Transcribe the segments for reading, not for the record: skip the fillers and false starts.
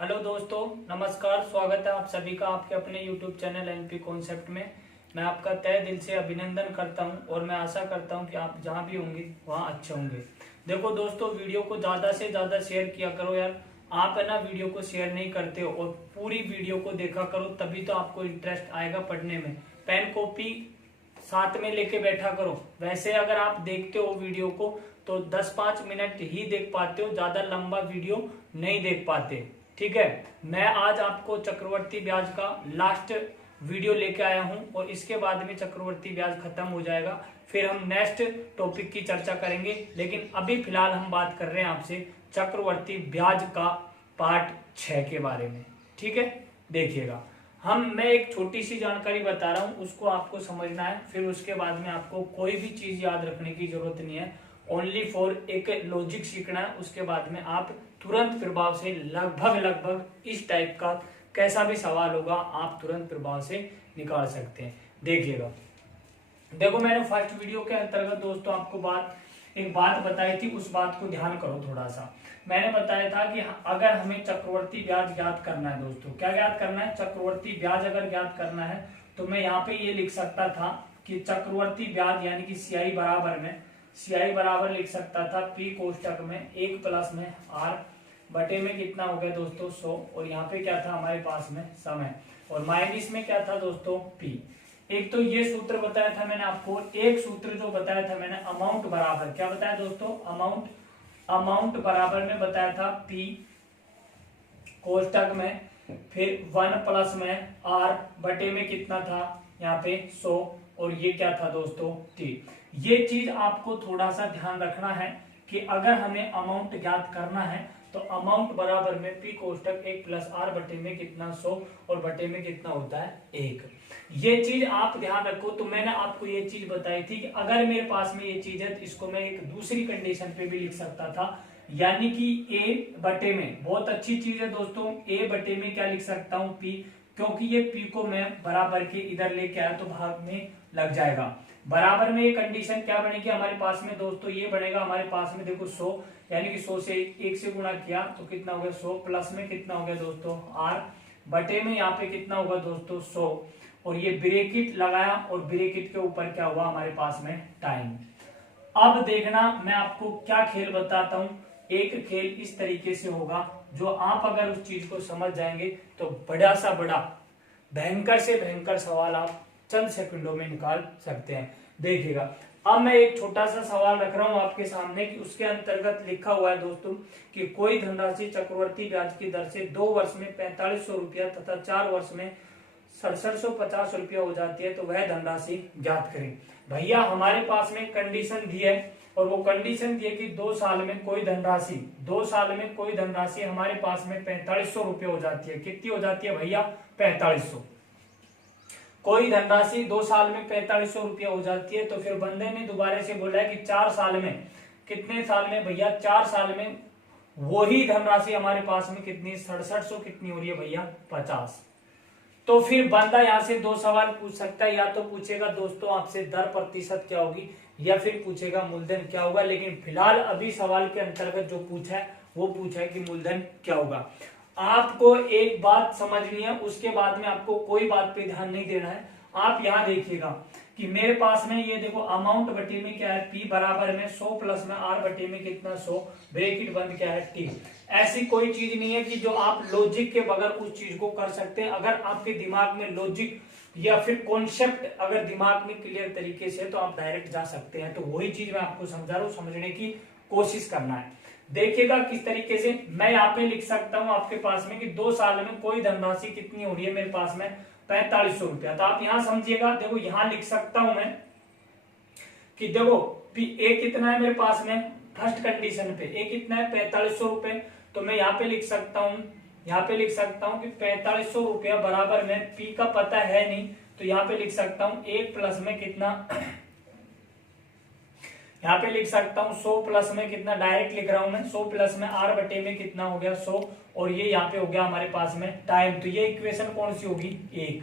Hello दोस्तों, नमस्कार। स्वागत है आप सभी का आपके अपने YouTube चैनल एनपी कॉन्सेप्ट में। मैं आपका तहे दिल से अभिनंदन करता हूं और मैं आशा करता हूं कि आप जहां भी होंगे वहां अच्छे होंगे। देखो दोस्तों, वीडियो को ज़्यादा से ज़्यादा शेयर किया करो यार। आप है ना वीडियो को शेयर नहीं करते हो और पूरी वीडियो को देखा करो, तभी तो आपको इंटरेस्ट आएगा पढ़ने में। पेन कॉपी साथ में लेके बैठा करो। वैसे अगर आप देखते हो वीडियो को तो 10-5 मिनट ही देख पाते हो, ज्यादा लंबा वीडियो नहीं देख पाते। ठीक है, मैं आज आपको चक्रवर्ती ब्याज का लास्ट वीडियो लेके आया हूं और इसके बाद में चक्रवर्ती ब्याज खत्म हो जाएगा। फिर हम नेक्स्ट टॉपिक की चर्चा करेंगे, लेकिन अभी फिलहाल हम बात कर रहे हैं आपसे चक्रवर्ती ब्याज का पार्ट 6 के बारे में। ठीक है, देखिएगा। मैं एक छोटी सी जानकारी बता रहा हूं, उसको आपको समझना है। फिर उसके बाद में आपको कोई भी चीज याद रखने की जरूरत नहीं है, ओनली फॉर एक लॉजिक सीखना है। उसके बाद में आप तुरंत प्रभाव से लगभग इस टाइप का कैसा भी सवाल होगा आप तुरंत प्रभाव से निकाल सकते हैं। देखिएगा, देखो मैंने फर्स्ट वीडियो के अंतर्गत दोस्तों आपको एक बात बताई थी, उस बात को ध्यान करो थोड़ा सा। मैंने बताया था कि अगर हमें चक्रवर्ती ब्याज ज्ञात करना है दोस्तों, क्या ज्ञात करना है? चक्रवर्ती ब्याज अगर ज्ञात करना है तो मैं यहाँ पे ये लिख सकता था कि चक्रवर्ती ब्याज यानी कि सीआई बराबर लिख सकता था पी कोष्टक में 1 प्लस में आर बटे में कितना हो गया दोस्तों 100, और यहाँ पे क्या था हमारे पास में समय, और माइनस में क्या था दोस्तों पी। एक तो ये सूत्र बताया था मैंने आपको, एक सूत्र जो बताया था मैंने अमाउंट बराबर, क्या बताया दोस्तों? अमाउंट बराबर में बताया था पी कोष्टक में, फिर 1 प्लस में आर बटे में कितना था यहाँ पे 100, और ये क्या था दोस्तों टी। ये चीज आपको थोड़ा सा ध्यान रखना है कि अगर हमें अमाउंट ज्ञात करना है तो अमाउंट बराबर में पी कोष्टक 1 प्लस आर बटे में कितना 100 और बटे में कितना होता है 1। ये चीज आप ध्यान रखो। तो मैंने आपको ये चीज बताई थी कि अगर मेरे पास में ये चीज है तो इसको मैं एक दूसरी कंडीशन पे भी लिख सकता था, यानी कि ए बटे में, बहुत अच्छी चीज है दोस्तों, ए बटे में क्या लिख सकता हूं पी, क्योंकि ये पी को मैं बराबर के इधर लेके आया तो भाग में लग जाएगा। बराबर में ये कंडीशन क्या बनेगी हमारे पास में दोस्तों? ये बनेगा हमारे पास में, देखो 100 यानी कि 100 से 1 से गुणा किया तो कितना हो गया 100, प्लस में कितना हो गया दोस्तों आर बटे में यहाँ पे कितना होगा दोस्तों 100, और ये ब्रैकेट लगाया और ब्रैकेट के ऊपर क्या हुआ हमारे पास में टाइम। अब देखना मैं आपको क्या खेल बताता हूं। एक खेल इस तरीके से होगा, जो आप अगर उस चीज को समझ जाएंगे तो बड़ा सा बड़ा भयंकर से भयंकर सवाल आप चंद सेकंडों में निकाल सकते हैं। देखिएगा, अब मैं एक छोटा सा सवाल रख रहा हूं आपके सामने कि उसके अंतर्गत लिखा हुआ है दोस्तों कि कोई धनराशि चक्रवर्ती ब्याज की दर से 2 वर्ष में 4500 रुपया तथा 4 वर्ष में 6750 रुपया हो जाती है, तो वह धनराशि ज्ञात करें। भैया हमारे पास में कंडीशन दी है, और वो कंडीशन दी है कि 2 साल में कोई धनराशि हमारे पास में 4500 रुपये हो जाती है। कितनी हो जाती है भैया? 4500। कोई धनराशि 2 साल में 4500 रुपया हो जाती है, तो फिर बंदे ने दोबारा से बोला है कि 4 साल में, कितने साल में भैया? 4 साल में वही धनराशि हमारे पास में कितनी 6700 कितनी हो रही है भैया? 50। तो फिर बंदा यहाँ से 2 सवाल पूछ सकता है, या तो पूछेगा दोस्तों आपसे दर प्रतिशत क्या होगी, या फिर पूछेगा मूलधन क्या होगा। लेकिन फिलहाल अभी सवाल के अंतर्गत जो पूछा है वो पूछा है कि मूलधन क्या होगा। आपको एक बात समझनी है, उसके बाद में आपको कोई बात पे ध्यान नहीं देना है। आप यहाँ देखिएगा कि मेरे पास में ये देखो अमाउंट बटे में क्या है पी बराबर में 100 प्लस में आर बटे में कितना 100, ब्रैकेट बंद क्या है टी। ऐसी कोई चीज नहीं है कि जो आप लॉजिक के बगैर उस चीज को कर सकते हैं। अगर आपके दिमाग में लॉजिक या फिर कॉन्सेप्ट अगर दिमाग में क्लियर तरीके से, तो आप डायरेक्ट जा सकते हैं। तो वही चीज मैं आपको समझा रहा हूँ, समझने की कोशिश करना है। देखिएगा किस तरीके से मैं यहाँ पे लिख सकता हूँ आपके पास में कि 2 साल में कोई धनराशि कितनी हो रही है मेरे पास में 4500 रुपया। तो आप यहाँ समझिएगा, देखो यहाँ लिख सकता हूं मैं कि देखो ए कितना है मेरे पास में, फर्स्ट कंडीशन पे ए कितना है 4500 रुपए। तो मैं यहाँ पे लिख सकता हूँ कि 4500 रुपया बराबर में पी का पता है नहीं, तो यहाँ पे लिख सकता हूँ 1 प्लस में कितना यहाँ पे लिख सकता हूँ 100 प्लस में कितना, डायरेक्ट लिख रहा हूं मैं 100 प्लस में आर बटे में कितना हो गया 100, और ये यहाँ पे हो गया हमारे पास में टाइम। तो ये इक्वेशन कौन सी होगी? 1,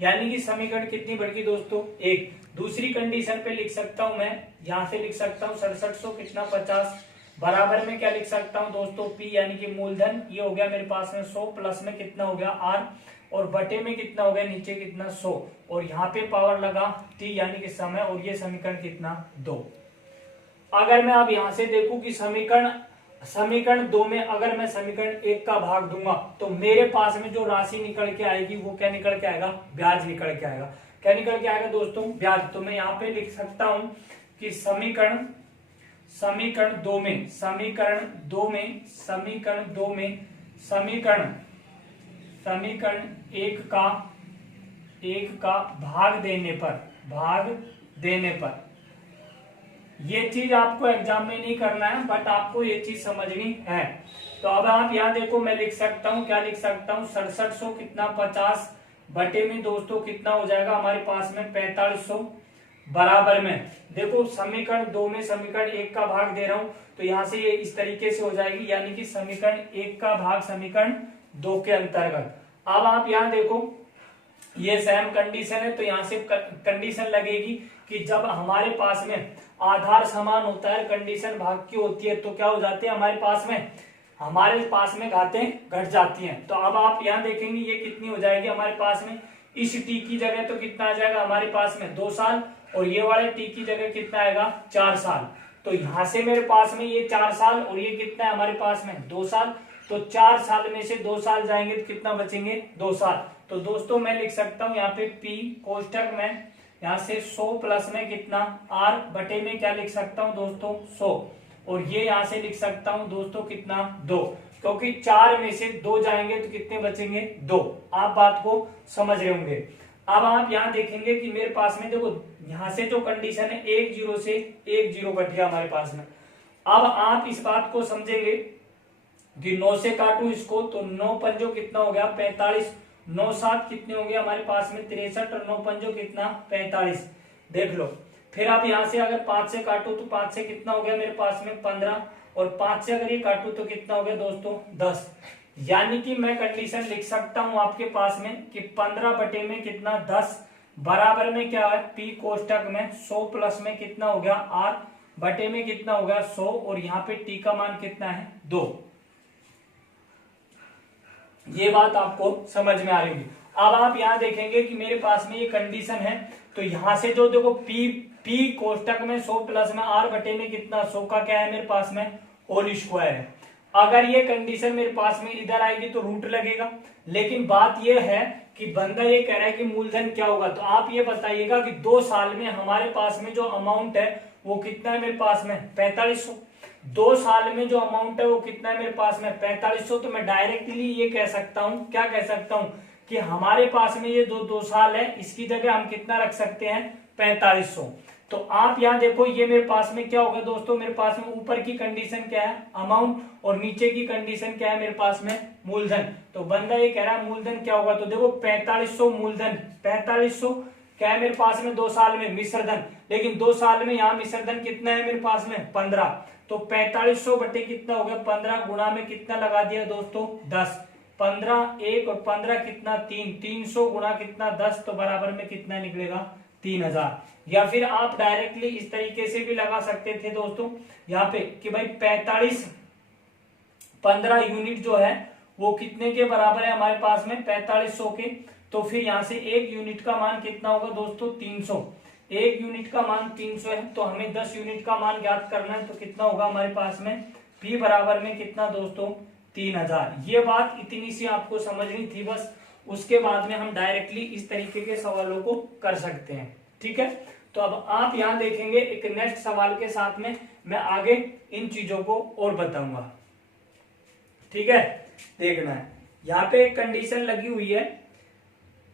यानी कि समीकरण कितनी बढ़ गई दोस्तों? 1। दूसरी कंडीशन पे लिख सकता हूं मैं, यहाँ से लिख सकता हूँ 6700 कितना 50, बराबर में क्या लिख सकता हूं दोस्तों, P यानी कि मूलधन, ये हो गया मेरे पास में 100 प्लस में कितना हो गया R, और बटे में कितना हो गया नीचे कितना 100, और यहाँ पे पावर लगा T यानी कि समय, और ये समीकरण कितना 2। अगर मैं अब यहां से देखूं कि समीकरण 2 में अगर मैं समीकरण 1 का भाग दूंगा तो मेरे पास में जो राशि निकल के आएगी वो क्या निकल के आएगा, ब्याज निकल के आएगा। क्या निकल के आएगा दोस्तों, ब्याज। तो मैं यहाँ पे लिख सकता हूं कि समीकरण 2 में समीकरण 1 का भाग देने पर ये चीज आपको एग्जाम में नहीं करना है, बट आपको ये चीज समझनी है। तो अब आप यहाँ देखो, मैं लिख सकता हूँ, क्या लिख सकता हूँ, 6700 कितना 50 बटे में दोस्तों कितना हो जाएगा हमारे पास में 4500, बराबर में देखो समीकरण 2 में समीकरण 1 का भाग दे रहा हूं तो यहां से ये इस तरीके से हो जाएगी, यानी कि समीकरण 1 का भाग समीकरण 2 के अंतर्गत। अब आप यहाँ देखो, ये सेम कंडीशन है तो यहां से कंडीशन लगेगी कि जब हमारे पास में आधार समान होता है, कंडीशन भाग की होती है, तो क्या हो जाते हैं हमारे पास में घातें घट जाती हैं। तो अब आप यहाँ देखेंगे ये कितनी हो जाएगी हमारे पास में, इस टी की जगह तो कितना आ जाएगा हमारे पास में 2 साल, और ये वाले टी की जगह कितना आएगा 4 साल। तो यहां से मेरे पास में ये 4 साल और ये कितना है हमारे पास में 2 साल, तो 4 साल में से 2 साल जाएंगे तो कितना बचेंगे 2 साल। तो दोस्तों मैं लिख सकता हूं यहाँ पे P कोष्टक में यहाँ से 100 प्लस में कितना R बटे में क्या लिख सकता हूं दोस्तों 100, और ये यहाँ से लिख सकता हूं दोस्तों कितना 2, क्योंकि 4 में से 2 जाएंगे तो कितने बचेंगे 2। आप बात को समझ रहे होंगे। अब आप यहाँ देखेंगे कि मेरे पास में देखो यहाँ से जो कंडीशन है 1 0 से 1 0 घट गया हमारे पास में। अब आप इस बात को समझेंगे कि 9 से काटू इसको तो 9 पंजो कितना हो गया 45, 9 7 कितने हो गए हमारे पास में 63, और 9 पंजो कितना 45, देख लो। फिर आप यहाँ से अगर 5 से काटो तो 5 से कितना हो गया मेरे पास में 15, और 5 से अगर ये काटू तो कितना हो गया दोस्तों 10। यानी कि मैं कंडीशन लिख सकता हूं आपके पास में कि 15 बटे में कितना 10, बराबर में क्या है P कोष्टक में 100 प्लस में कितना हो गया R बटे में कितना हो गया 100, और यहाँ पे T का मान कितना है 2। ये बात आपको समझ में आ रही होगी। अब आप यहाँ देखेंगे कि मेरे पास में ये कंडीशन है, तो यहां से जो देखो P कोष्टक में 100 प्लस में R बटे में कितना 100 का क्या है मेरे पास में होल स्क्वायर है। अगर ये कंडीशन मेरे पास में इधर आएगी तो रूट लगेगा, लेकिन बात ये है कि बंदा ये कह रहा है कि मूलधन क्या होगा। तो आप ये बताइएगा कि 2 साल में हमारे पास में जो अमाउंट है वो कितना है मेरे पास में 4500। 2 साल में जो अमाउंट है वो कितना है मेरे पास में 4500। तो मैं डायरेक्टली ये कह सकता हूं, क्या कह सकता हूं कि हमारे पास में ये 2 साल है, इसकी जगह हम कितना रख सकते हैं 4500। तो आप यहाँ देखो ये मेरे पास में क्या होगा दोस्तों, मेरे पास में ऊपर की कंडीशन क्या है अमाउंट, और नीचे की कंडीशन क्या है मेरे पास में मूलधन। तो बंदा ये कह रहा है मूलधन क्या होगा, तो देखो 4500 मूलधन, 4500 क्या है मेरे पास में 2 साल में मिश्रधन, लेकिन 2 साल में यहाँ मिश्रधन कितना है मेरे पास में 15। तो 4500 बटे कितना हो गया 15 गुणा में कितना लगा दिया दोस्तों 10, 15 1 और 15 कितना 3, 300 गुणा कितना 10, तो बराबर में कितना निकलेगा 3000। या फिर आप डायरेक्टली इस तरीके से भी लगा सकते थे दोस्तों यहाँ पे कि भाई 15 यूनिट जो है वो कितने के बराबर है हमारे पास में 4500 के। तो फिर यहाँ से 1 यूनिट का मान कितना होगा दोस्तों 300, 1 यूनिट का मान 300 है, तो हमें 10 यूनिट का मान ज्ञात करना है। तो कितना होगा हमारे पास में P बराबर में कितना दोस्तों 3000। ये बात इतनी सी आपको समझनी थी बस, उसके बाद में हम डायरेक्टली इस तरीके के सवालों को कर सकते हैं। ठीक है, तो अब आप यहाँ देखेंगे एक नेक्स्ट सवाल के साथ में मैं आगे इन चीजों को और बताऊंगा। ठीक है, देखना है यहाँ पे एक कंडीशन लगी हुई है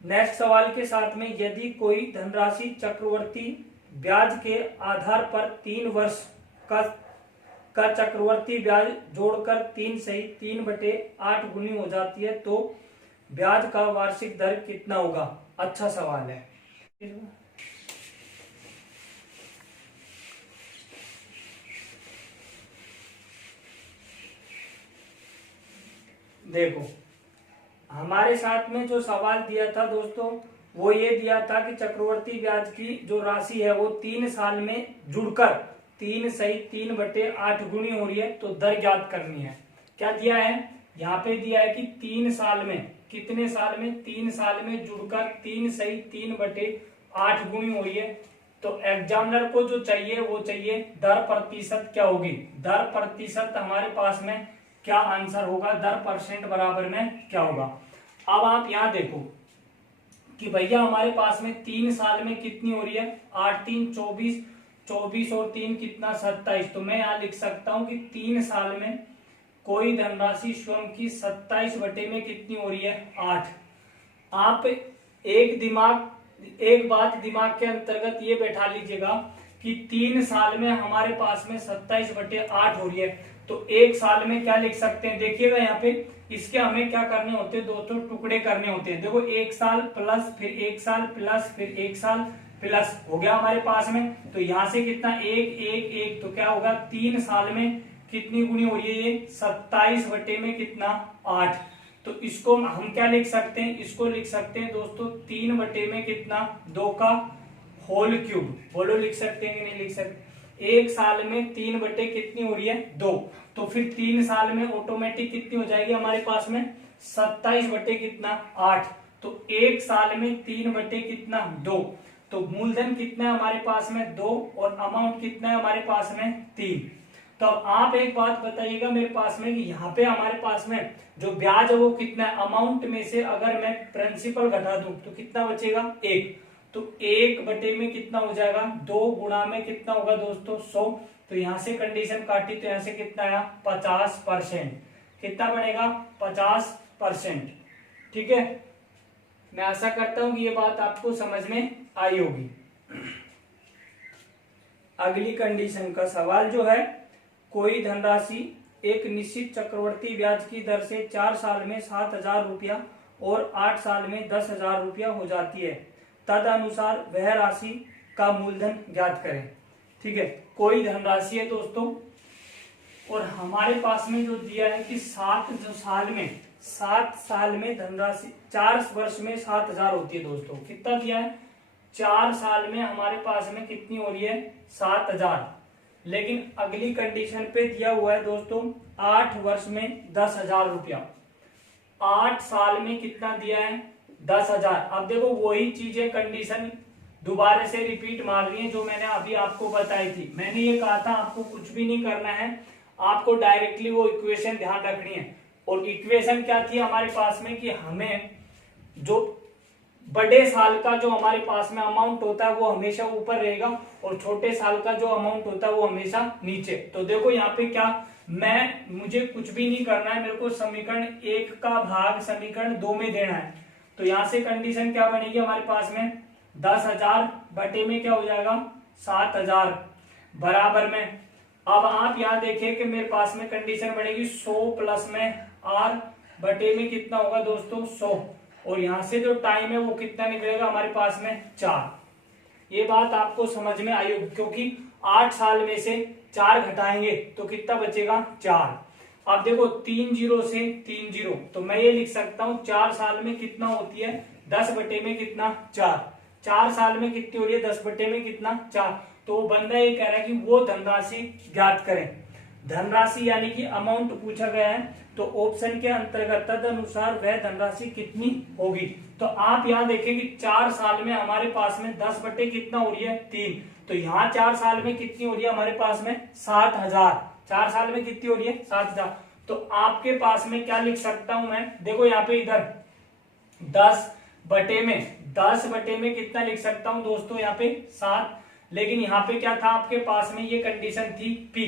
नेक्स्ट सवाल के साथ में, यदि कोई धनराशि चक्रवर्ती ब्याज के आधार पर 3 वर्ष का चक्रवर्ती ब्याज जोड़कर 3 सहित 3/8 गुनी हो जाती है तो ब्याज का वार्षिक दर कितना होगा। अच्छा सवाल है। देखो हमारे साथ में जो सवाल दिया था दोस्तों वो ये दिया था कि चक्रवर्ती ब्याज की जो राशि है वो 3 साल में जुड़कर 3/3 गुनी हो रही है, तो दर ज्ञात करनी है। क्या दिया है, यहाँ पे दिया है कि 3 साल में, कितने साल में, 3 साल में जुड़कर 3/3 गुनी हो रही है। तो एग्जामिनर को जो चाहिए वो चाहिए दर प्रतिशत क्या होगी, दर प्रतिशत हमारे पास में क्या आंसर होगा, दर परसेंट बराबर में क्या होगा। अब आप यहाँ देखो कि भैया हमारे पास में 3 साल में कितनी हो रही है, 8 3 24, 24 और 3 कितना 27। तो मैं यहाँ लिख सकता हूं कि 3 साल में कोई धनराशि स्वयं की 27 बटे में कितनी हो रही है, 8। आप एक बात दिमाग के अंतर्गत ये बैठा लीजिएगा कि 3 साल में हमारे पास में 27/8 हो रही है, तो एक साल में क्या लिख सकते हैं, देखिएगा यहाँ पे इसके हमें क्या करने होते हैं, 2 टुकड़े करने होते हैं। देखो 1 साल प्लस फिर 1 साल प्लस फिर 1 साल प्लस हो गया हमारे पास में। तो यहाँ से कितना 1 1 1, तो क्या होगा 3 साल में कितनी गुनी हो रही है, ये 27 बटे में कितना 8। तो इसको हम क्या लिख सकते हैं, इसको लिख सकते हैं दोस्तों 3 बटे में कितना 2 का होल क्यूब। बोलो लिख सकते हैं कि नहीं लिख सकते। एक साल में 3 बटे कितनी हो रही है 2, तो फिर 3 साल में ऑटोमेटिक कितनी हो जाएगी हमारे पास में 27 बटे कितना 8। तो एक साल में 3 बटे कितना 2, तो मूलधन कितना है हमारे पास में 2 और अमाउंट कितना है हमारे पास में 3। तो अब आप एक बात बताइएगा मेरे पास में कि यहाँ पे हमारे पास में जो ब्याज है वो कितना है, अमाउंट में से अगर मैं प्रिंसिपल घटा दूं तो कितना बचेगा 1। तो 1 बटे में कितना हो जाएगा 2 गुणा में कितना होगा दोस्तों 100। तो यहां से कंडीशन काटी तो यहां से कितना आया 50%। कितना बनेगा 50%। ठीक है, मैं आशा करता हूं कि ये बात आपको समझ में आई होगी। अगली कंडीशन का सवाल जो है, कोई धनराशि एक निश्चित चक्रवर्ती ब्याज की दर से 4 साल में 7,000 रुपया और 8 साल में 10,000 रुपया हो जाती है, तदनुसार वह राशि का मूलधन ज्ञात करें। ठीक है, कोई धनराशि है दोस्तों और हमारे पास में जो दिया है कि 7 साल में धनराशि 4 वर्ष में 7,000 होती है दोस्तों। कितना दिया है 4 साल में हमारे पास में कितनी हो रही है 7,000। लेकिन अगली कंडीशन पे दिया हुआ है दोस्तों 8 वर्ष में 10,000 रुपया। 8 साल में कितना दिया है 10,000। अब देखो वही चीजें कंडीशन दोबारा से रिपीट मार रही है जो मैंने अभी आपको बताई थी। मैंने ये कहा था आपको कुछ भी नहीं करना है, आपको डायरेक्टली वो इक्वेशन ध्यान रखनी है। और इक्वेशन क्या थी हमारे पास में कि हमें जो बड़े साल का जो हमारे पास में अमाउंट होता है वो हमेशा ऊपर रहेगा और छोटे साल का जो अमाउंट होता है वो हमेशा नीचे। तो देखो यहाँ पे क्या, मुझे कुछ भी नहीं करना है, मेरे को समीकरण 1 का भाग समीकरण 2 में देना है। तो यहाँ से कंडीशन क्या बनेगी हमारे पास में 10,000 बटे में क्या हो जाएगा 7,000 बराबर में। अब आप यहाँ देखिए कि मेरे पास में कंडीशन बनेगी 100 प्लस में आर बटे में कितना होगा दोस्तों 100। और यहाँ से जो टाइम है वो कितना निकलेगा हमारे पास में 4। ये बात आपको समझ में आई होगी क्योंकि 8 साल में से 4 घटाएंगे तो कितना बचेगा 4। अब देखो 3 0 से 3 0, तो मैं ये लिख सकता हूँ 4 साल में कितना होती है 10 बटे में कितना 4। 4 साल में कितनी हो रही है 10 बटे में कितना 4। तो बंदा ये कह रहा है कि वो धनराशि ज्ञात करें। धनराशि यानी कि अमाउंट पूछा गया है, तो ऑप्शन के अंतर्गत तदनुसार वह धनराशि कितनी होगी। तो आप यहाँ देखें कि 4 साल में हमारे पास में 10 बटे कितना हो रही है 3। तो यहाँ 4 साल में कितनी हो रही है हमारे पास में 7,000। 4 साल में कितनी हो रही है 7,000। तो आपके पास में क्या लिख सकता हूं मैं, देखो यहाँ पे इधर 10 बटे में कितना लिख सकता हूं दोस्तों यहाँ पे 7। लेकिन यहाँ पे क्या था आपके पास में ये कंडीशन थी P,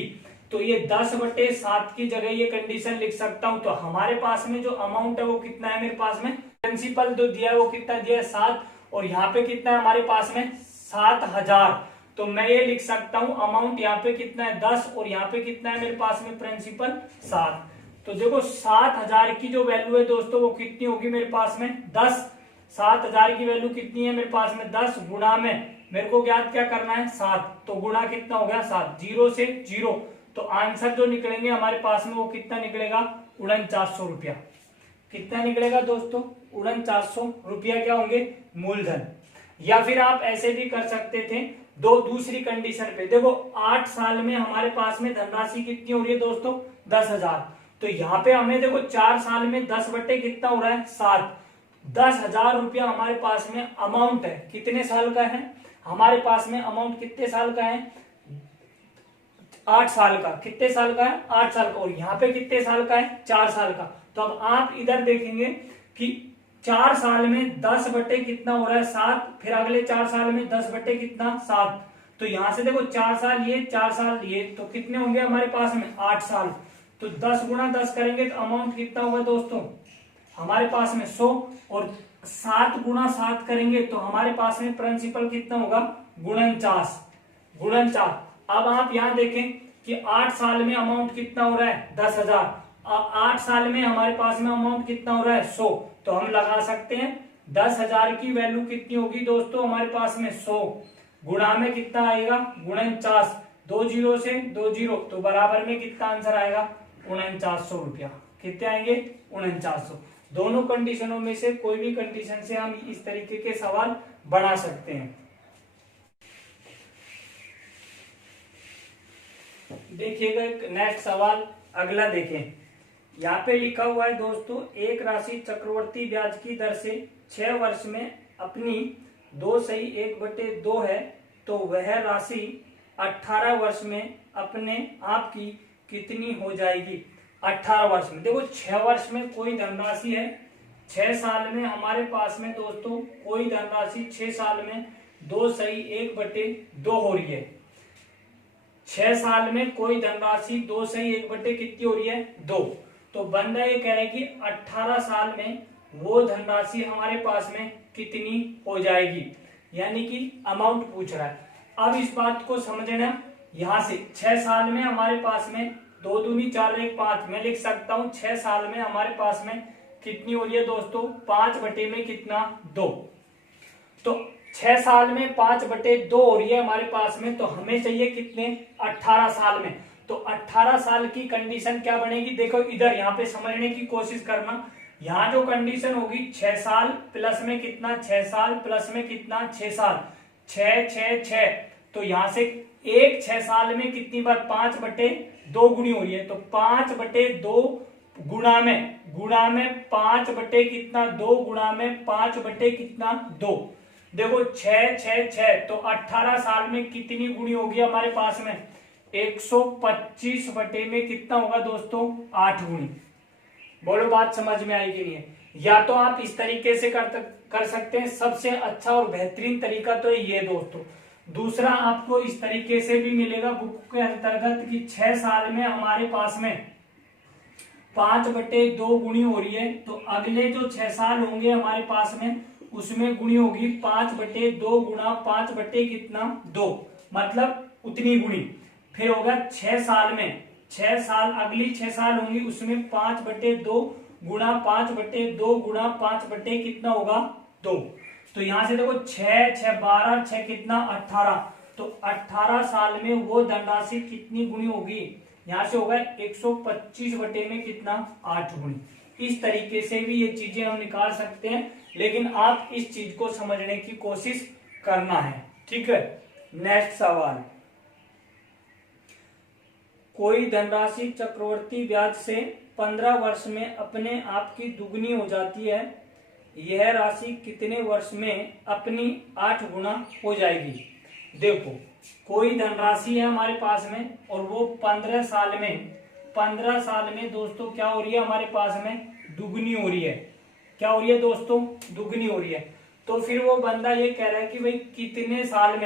तो ये 10/7 की जगह ये कंडीशन लिख सकता हूं। तो हमारे पास में जो अमाउंट है वो कितना है मेरे पास में, प्रिंसिपल जो दिया है वो कितना दिया है 7 और यहाँ पे कितना है हमारे पास में 7,000। तो मैं ये लिख सकता हूं अमाउंट यहाँ पे कितना है 10 और यहाँ पे कितना है मेरे पास में प्रिंसिपल 7। तो देखो 7,000 की जो वैल्यू है दोस्तों वो कितनी होगी मेरे पास में 10। 7,000 की वैल्यू कितनी है मेरे पास में 10 गुणा में मेरे को ज्ञात क्या करना है 7, तो गुणा कितना हो गया 7, 0 से 0। तो आंसर जो निकलेंगे हमारे पास में वो कितना निकलेगा 4900 रुपया। कितना निकलेगा दोस्तों 4900 रुपया क्या होंगे मूलधन। या फिर आप ऐसे भी कर सकते थे दूसरी कंडीशन पे देखो 8 साल में हमारे पास में धनराशि कितनी हो रही है दोस्तों 10,000। तो यहाँ पे हमें देखो 4 साल में 10 बटे कितना हो रहा है 7, 10,000 रुपया हमारे पास में अमाउंट है। कितने साल का है हमारे पास में अमाउंट, कितने साल का है 8 साल का। कितने साल का है 8 साल का। और यहाँ पे कितने साल का है 4 साल का। तो अब आप इधर देखेंगे कि 4 साल में 10 बटे कितना हो रहा है 7, फिर अगले 4 साल में 10 बटे कितना 7। तो यहां से देखो 4 साल ये 4 साल ये, तो कितने होंगे हमारे पास में 8 साल। तो 10 गुणा 10 करेंगे तो अमाउंट कितना होगा दोस्तों हमारे पास में 100, और 7 गुणा 7 करेंगे तो हमारे पास में प्रिंसिपल कितना होगा 49। अब आप यहाँ देखें कि 8 साल में अमाउंट कितना हो रहा है 10,000, 8 साल में हमारे पास में अमाउंट कितना हो रहा है 100। तो हम लगा सकते हैं 10,000 की वैल्यू कितनी होगी दोस्तों हमारे पास में 100 गुणा में कितना आएगा 49, 2 जीरो से 2 जीरो, तो बराबर में कितना आंसर आएगा 4900 रुपया। कितने आएंगे 4900। दोनों कंडीशनों में से कोई भी कंडीशन से हम इस तरीके के सवाल बना सकते हैं। देखिएगा नेक्स्ट सवाल अगला देखें। यहाँ पे लिखा हुआ है दोस्तों, एक राशि चक्रवर्ती ब्याज की दर से 6 वर्ष में अपनी 2/1/2 है, तो वह राशि 18 वर्ष में अपने आप की कितनी हो जाएगी। 18 वर्ष में देखो 6 वर्ष में कोई धनराशि है, 6 साल में हमारे पास में दोस्तों कोई धनराशि 6 साल में 2/1/2 हो रही है। 6 साल में कोई धनराशि 2/1 कितनी हो रही है 2। तो बंदा ये कह रहा है कि 18 साल में वो धनराशि हमारे पास में कितनी हो जाएगी, यानी कि अमाउंट पूछ रहा है। अब इस बात को समझना, यहां से 6 साल में हमारे पास में 2 दूनी 4 1 5, मैं लिख सकता हूं 6 साल में हमारे पास में कितनी हो रही है दोस्तों 5 बटे में कितना 2। तो 6 साल में 5/2 हो रही है हमारे पास में, तो हमें चाहिए कितने 18 साल में। तो 18 साल की कंडीशन क्या बनेगी, देखो इधर यहाँ पे समझने की कोशिश करना। यहाँ जो कंडीशन होगी 6 साल प्लस में कितना 6 साल प्लस में कितना 6 साल, 6 6 6। तो यहाँ से एक 6 साल में कितनी बार 5/2 गुणी हो रही है, तो 5/2 गुणा में 5 बटे कितना 2 गुणा में 5 बटे कितना 2। देखो 6 6 6, तो 18 साल में कितनी गुणी होगी हमारे पास में 125 बटे में कितना होगा दोस्तों 8 गुणी। बोलो बात समझ में आई कि नहीं है। या तो आप इस तरीके से कर सकते हैं, सबसे अच्छा और बेहतरीन तरीका तो ये दोस्तों। दूसरा आपको इस तरीके से भी मिलेगा बुक के अंतर्गत कि 6 साल में हमारे पास में 5/2 गुणी हो रही है, तो अगले जो 6 साल होंगे हमारे पास में उसमें गुणी होगी 5/2 गुणा 5 बटे कितना 2, मतलब उतनी गुणी। फिर होगा 6 साल में 6 साल अगली 6 साल होंगी उसमें 5/2 गुणा 5/2 गुणा 5 बटे कितना होगा 2। तो यहां से देखो 6 6 12 6 कितना 18, तो 18 साल में वो धनराशि कितनी गुणी होगी, यहां से होगा 125 बटे में कितना 8 गुणी। इस तरीके से भी ये चीजें हम निकाल सकते हैं, लेकिन आप इस चीज को समझने की कोशिश करना है। ठीक है, नेक्स्ट सवाल। कोई धनराशि चक्रवर्ती ब्याज से 15 वर्ष में अपने आप की दुगनी हो जाती है, यह राशि कितने वर्ष में अपनी 8 गुना हो जाएगी। देखो कोई धनराशि है हमारे पास में और वो 15 साल में दोस्तों क्या हो रही है हमारे पास में दुगनी हो रही है। क्या हो रही है दोस्तों दुगनी हो रही है। तो फिर वो बंदा ये कह रहा है कि भाई कितने साल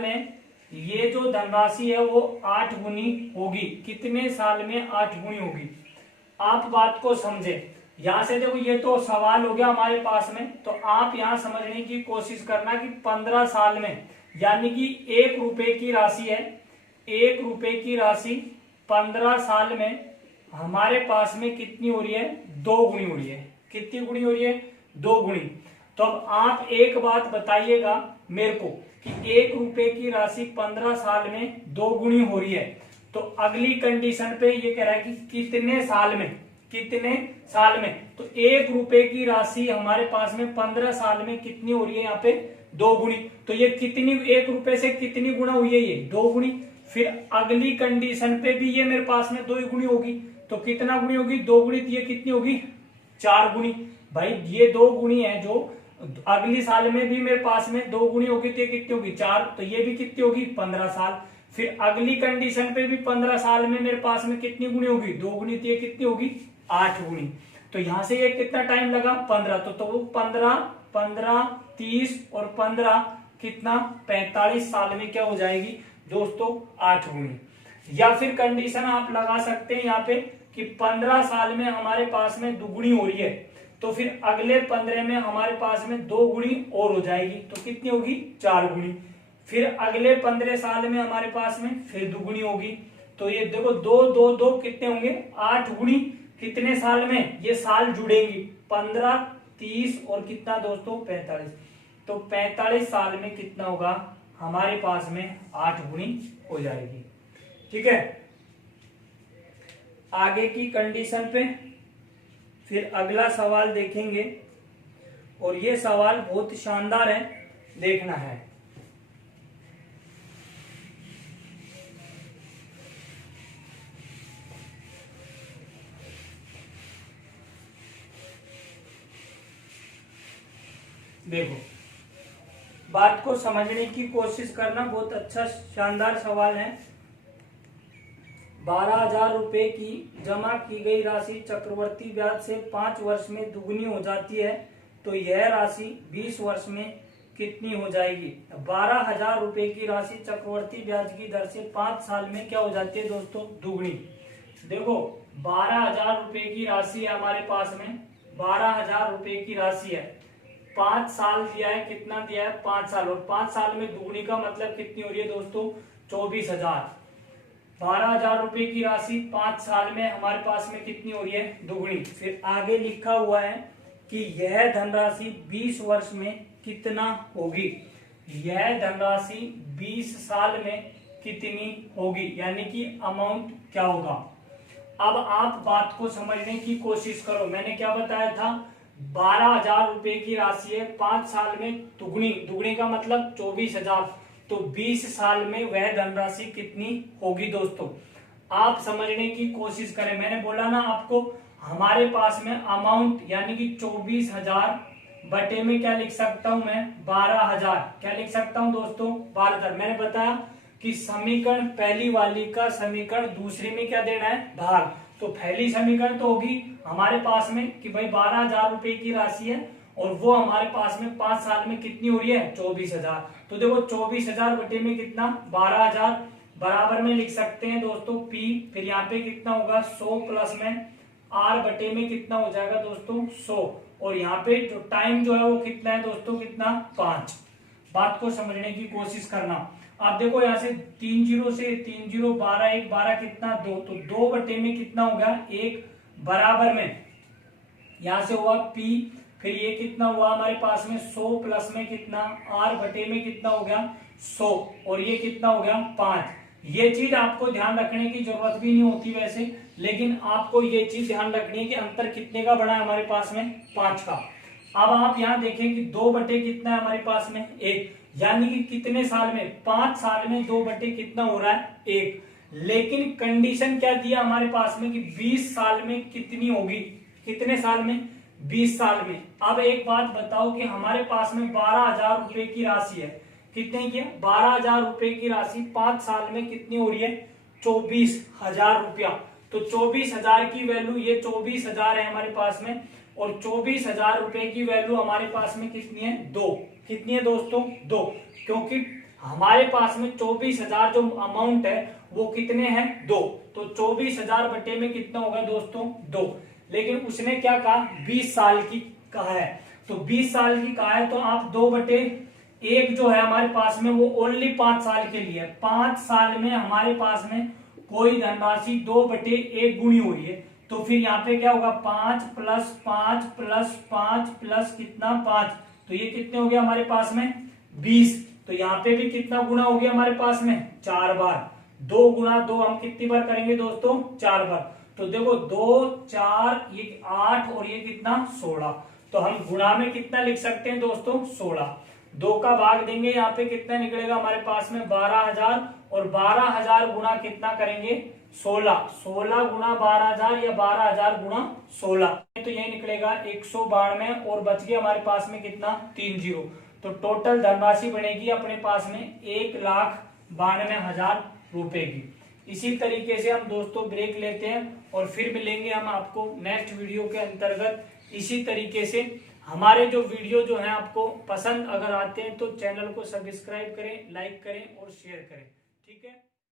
में ये जो धनराशि है वो 8 गुनी होगी। कितने साल में 8 गुनी होगी, आप बात को समझे। यहां से देखो ये तो सवाल हो गया हमारे पास में, तो आप यहां समझने की कोशिश करना कि 15 साल में, यानी कि 1 रुपए की राशि है, 1 रुपए की राशि 15 साल में हमारे पास में कितनी हो रही है 2 गुनी हो रही है। कितनी गुनी हो रही है 2 गुनी। तो अब आप एक बात बताइएगा मेरे को कि 1 रुपए की राशि 15 साल में 2 गुनी हो रही है, तो अगली कंडीशन पे ये कह रहा है कि कितने साल में। तो 1 रुपए की राशि हमारे पास में 15 साल में कितनी हो रही है, यहाँ पे 2 गुनी। तो ये कितनी 1 रुपए से कितनी गुना हुई है, ये 2 गुनी। फिर अगली कंडीशन पे भी ये मेरे पास में 2 ही गुनी होगी। तो कितना गुनी होगी, 2 गुनी। तो ये कितनी होगी, 4 गुनी। भाई ये 2 गुनी है, जो अगली साल में भी मेरे पास में 2 गुनी होगी, तो ये कितनी होगी, 4। तो ये भी कितनी होगी, 15 साल। फिर अगली कंडीशन पे भी 15 साल में मेरे पास में कितनी गुनी होगी, 2 गुनी। तो ये कितनी होगी, 8 गुनी। तो यहां से ये कितना टाइम लगा, 15। तो 15 15 30 और 15 कितना, 45 साल में क्या हो जाएगी दोस्तों, 8 गुनी। या फिर कंडीशन आप लगा सकते हैं यहाँ पे कि 15 साल में हमारे पास में दुगुनी हो रही है, तो फिर अगले 15 में हमारे पास में 2 गुनी और हो जाएगी। तो कितनी होगी, 4 गुनी। फिर अगले 15 साल में हमारे पास में फिर दुगुनी होगी। तो ये देखो 2 2 2 कितने होंगे, 8 गुनी। कितने साल में, ये साल जुड़ेंगी, 15 30 और कितना दोस्तों, 45। तो 45 साल में कितना होगा, हमारे पास में 8 गुनी हो जाएगी। ठीक है, आगे की कंडीशन पे फिर अगला सवाल देखेंगे, और ये सवाल बहुत शानदार है, देखना है। देखो, बात को समझने की कोशिश करना, बहुत अच्छा शानदार सवाल है। 12,000 रुपए की जमा की गई राशि चक्रवर्ती ब्याज से 5 वर्ष में दुगनी हो जाती है, तो यह राशि 20 वर्ष में कितनी हो जाएगी। 12,000 रुपए की राशि चक्रवर्ती ब्याज की दर से 5 साल में क्या हो जाती है दोस्तों, दुगनी। देखो 12,000 रुपए की राशि है हमारे पास में, 12,000 रुपए की राशि है, 5 साल दिया है, कितना दिया है, 5 साल। और 5 साल में दुगनी का मतलब कितनी हो रही है दोस्तों, 24,000। 12,000 रुपए की राशि 5 साल में हमारे पास में कितनी हो रही है, दुगनी। फिर आगे लिखा हुआ है कि यह धनराशि 20 वर्ष में कितना होगी। यह धनराशि 20 साल में कितनी होगी, यानी कि अमाउंट क्या होगा। अब आप बात को समझने की कोशिश करो। मैंने क्या बताया था, 12,000 रुपए की राशि है, 5 साल में दुगनी। दुगनी का मतलब 24,000। तो 20 साल में वह धनराशि कितनी होगी दोस्तों, आप समझने की कोशिश करें। मैंने बोला ना आपको, हमारे पास में अमाउंट यानी कि 24,000 बटे में क्या लिख सकता हूं मैं, 12,000। क्या लिख सकता हूं दोस्तों, 12,000। मैंने बताया कि समीकरण पहली वाली का समीकरण दूसरी में क्या देना है, भाग। तो पहली समीकरण तो होगी हमारे पास में कि भाई 12,000 रुपए की राशि है, और वो हमारे पास में 5 साल में कितनी हो रही है, 24,000। तो देखो 24,000 बटे में कितना, 12,000, बराबर में लिख सकते हैं दोस्तों P। फिर यहाँ पे कितना होगा, 100 प्लस में R बटे में कितना हो जाएगा दोस्तों, 100। और यहाँ पे जो टाइम जो है वो कितना है दोस्तों, कितना, 5। बात को समझने की कोशिश करना। आप देखो यहाँ से 3 0 से 3 0 12 1 12 कितना, 2। तो 2 बटे में कितना होगा, 1, बराबर में यहाँ से हुआ P। फिर ये कितना हुआ हमारे पास में 100 प्लस में कितना, R बटे में कितना हो गया, 100। और ये कितना हो गया, 5। ये चीज आपको ध्यान रखने की जरूरत भी नहीं होती वैसे, लेकिन आपको ये चीज ध्यान रखनी है कि अंतर कितने का बना है हमारे पास में, 5 का। अब आप यहाँ देखें कि 2 बटे कितना है हमारे पास में, 1। यानी कि कितने साल में, 5 साल में 2 बटे कितना हो रहा है, 1। लेकिन कंडीशन क्या दिया हमारे पास में कि 20 साल में कितनी होगी, कितने साल में, 20 साल में। अब एक बात बताओ कि हमारे पास में 12,000 रुपए की राशि है, कितने की, 12,000 रुपए की राशि 5 साल में कितनी हो रही है, 24,000 रुपया। तो 24,000 की वैल्यू, ये 24,000 है हमारे पास में, और 24,000 रुपए की वैल्यू हमारे पास में कितनी है, 2। कितनी है दोस्तों, 2। क्योंकि हमारे पास में 24,000 जो अमाउंट है वो कितने हैं, 2। तो 24,000 बटे में कितना होगा दोस्तों, 2। लेकिन उसने क्या कहा, 20 साल की कहा है। तो 20 साल की कहा है, तो आप 2 बटे 1 जो है हमारे पास में वो ओनली 5 साल के लिए। 5 साल में हमारे पास में कोई धनराशि 2 बटे 1 गुणी हुई है, तो फिर यहाँ पे क्या होगा, 5 प्लस 5 प्लस 5 प्लस कितना, 5। तो ये कितने हो गया हमारे पास में, 20। तो यहाँ पे भी कितना गुना हो गया हमारे पास में, 4 बार। 2 गुणा 2 हम कितनी बार करेंगे दोस्तों, 4 बार। तो देखो 2 4 ये 8 और ये कितना 16। तो हम गुणा में कितना लिख सकते हैं दोस्तों 16। 2 का भाग देंगे, यहाँ पे कितना निकलेगा हमारे पास में 12,000 और 12,000 गुणा कितना करेंगे 16। 16 गुणा 12,000 या 12,000 गुणा 16, तो ये निकलेगा 192 और बच गया हमारे पास में कितना 3 जीरो। तो टोटल धनराशि बनेगी अपने पास में 1,92,000 रुपए की। इसी तरीके से हम दोस्तों ब्रेक लेते हैं और फिर मिलेंगे हम आपको नेक्स्ट वीडियो के अंतर्गत। इसी तरीके से हमारे जो वीडियो जो है आपको पसंद अगर आते हैं तो चैनल को सब्सक्राइब करें, लाइक करें और शेयर करें। ठीक है।